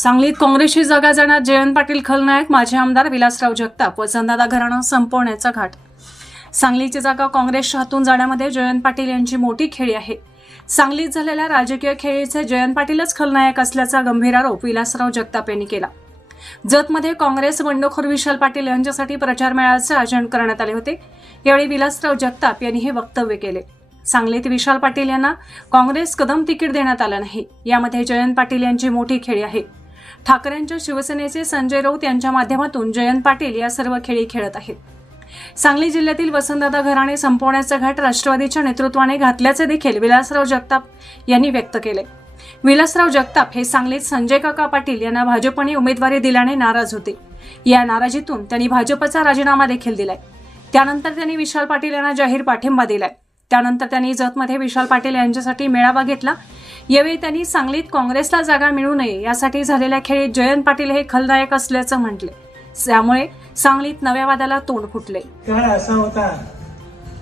सांगलीत काँग्रेसची जागा जाणार जयंत पाटील खलनायक माजी आमदार विलासराव जगताप व चंदादा घराणं संपवण्याचा घाट. सांगलीची जागा काँग्रेसच्या हातून जाण्यामध्ये जयंत पाटील यांची मोठी खेळी आहे. सांगलीत झालेल्या राजकीय खेळीचे जयंत पाटीलच खलनायक असल्याचा गंभीर आरोप विलासराव जगताप यांनी केला. जतमध्ये काँग्रेस बंडखोर विशाल पाटील यांच्यासाठी प्रचार मेळाव्याचे आयोजन करण्यात आले होते. यावेळी विलासराव जगताप यांनी हे वक्तव्य केले. सांगलीत विशाल पाटील यांना काँग्रेस कदम तिकीट देण्यात आलं नाही. यामध्ये जयंत पाटील यांची मोठी खेळी आहे. ठाकरेंच्या शिवसेनेचे संजय राऊत यांच्या माध्यमातून जयंत पाटील या सर्व खेळी खेळत आहेत. सांगली जिल्ह्यातील वसंतदादा घराणे संपवण्याचा घाट राष्ट्रवादीच्या नेतृत्वाने घातल्याचे देखील विलासराव जगताप यांनी व्यक्त केले. विलासराव जगताप हे सांगलीत संजय काका पाटील यांना भाजपने उमेदवारी दिल्याने नाराज होते. या नाराजीतून त्यांनी भाजपचा राजीनामा देखील दिलाय. त्यानंतर त्यांनी विशाल पाटील यांना जाहीर पाठिंबा दिलाय. त्यानंतर त्यांनी जतमध्ये विशाल पाटील यांच्यासाठी मेळावा घेतला. यावेळी त्यांनी सांगलीत काँग्रेसला जागा मिळू नये यासाठी झालेल्या खेळीत जयंत पाटील हे खलनायक असल्याचं म्हटले. त्यामुळे सांगलीत नव्या वादाला तोंड फुटले. काळ असा होता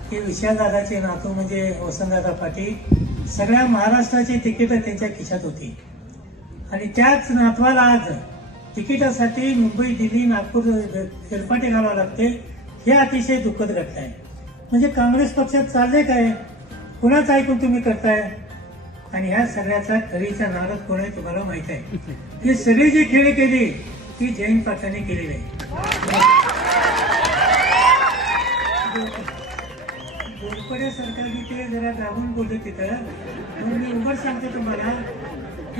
की विशालदादाचे नातू म्हणजे वसंतदादा पाटील सगळ्या महाराष्ट्राची तिकीट त्यांच्या खिशात होती. आणि त्याच नातवाला आज तिकिटासाठी मुंबई दिल्ली नागपूर हेलपाटे घालावं लागते हे अतिशय दुःखद घटना आहे. म्हणजे काँग्रेस पक्षात चालले काय? कुणाचं ऐकून तुम्ही करताय? आणि ह्या सगळ्याचा खरीचा नारद कोण आहे तुम्हाला माहीत आहे. ही सगळी जी खेळी केली ती जैन पाटलांनी केलेली आहे. गोरपड्या सरकारने ते जरा दाबून बोलले तिथं. म्हणून मी उघड सांगतो तुम्हाला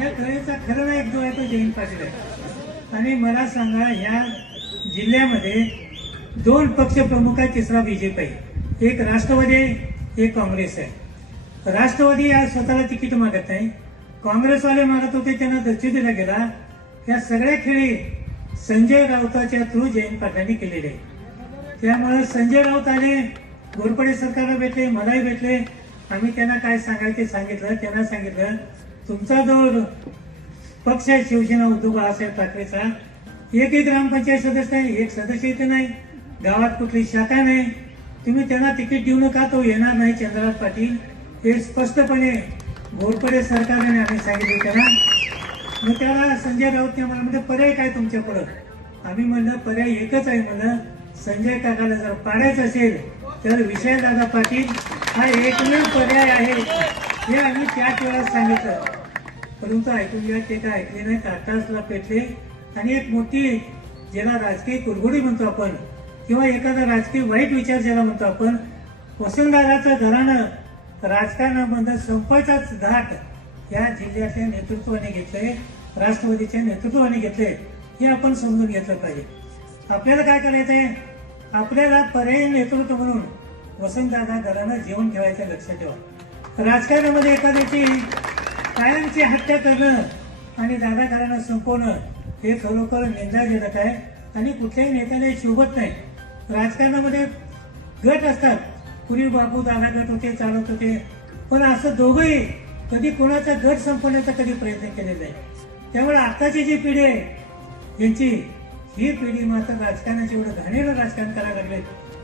या खेळीचा खरं नायक जो आहे तो जैन पाटील आहे. आणि मला सांगा ह्या जिल्ह्यामध्ये दोन पक्ष प्रमुख आहे तिसरा बीजेपी आहे. एक राष्ट्रवादी आहे एक काँग्रेस आहे. राष्ट्रवादी आज स्वतःला तिकीट मागत नाही. काँग्रेसवाले मागत होते त्यांना दर्जी दिला गेला. या सगळ्या खेळी संजय राऊताच्या थ्रू जयंत पाटलांनी केलेले. आहे त्यामुळे संजय राऊत आले घोरपडे सरकारला भेटले मलाही भेटले. आम्ही त्यांना काय सांगायचे ते सांगितलं त्यांना सांगितलं. तुमचा जो पक्ष आहे शिवसेना उद्धव बाळासाहेब ठाकरेचा एकही ग्रामपंचायत सदस्य नाही एक सदस्य इथे नाही. गावात कुठली शाखा नाही. तुम्ही त्यांना तिकीट देऊ नका तो येणार नाही चंद्रनाथ पाटील. हे स्पष्टपणे घोरपडे सरकारने आम्ही सांगितलं त्यांना मग त्याला संजय राऊत मला म्हणजे पर्याय काय तुमच्या पुढं? आम्ही म्हणलं पर्याय एकच आहे म्हणलं. संजय काकाला जर पाडायचं असेल तर विजयदादा पाटील हा एकमेव पर्याय आहे. हे आम्ही त्याच वेळा सांगितलं. परंतु ऐकून घ्या ते काय ऐकले नाही ताटासला पेटले. आणि एक मोठी ज्याला राजकीय कुरघोडी म्हणतो आपण किंवा एखादा राजकीय वाईट विचार ज्याला म्हणतो आपण वसंतदादाचं घराणं राजकारणामध्ये संपायचाच घाट या जिल्ह्यातल्या नेतृत्वाने घेतले राष्ट्रवादीच्या नेतृत्वाने घेतले हे आपण समजून घेतलं पाहिजे. आपल्याला काय करायचं आहे? आपल्याला पर्यायी नेतृत्व म्हणून वसंतदादा घरानं जेवण ठेवायचं लक्षात ठेवा. राजकारणामध्ये एखाद्याची कायमची हत्या करणं आणि दादा घरानं संपवणं हे खरोखर निंदाजनक आहे आणि कुठल्याही नेत्याने शोभत नाही. राजकारणामध्ये गट असतात. पूर्वी बापू दादा होते चालत होते. पण असं दोघंही कधी कोणाचा गट संपवण्याचा कधी प्रयत्न केलेला आहे त्यामुळे आताची जी पिढी आहे यांची ही पिढी मात्र राजकारणाची एवढं घाणेरं राजकारण करायला लागले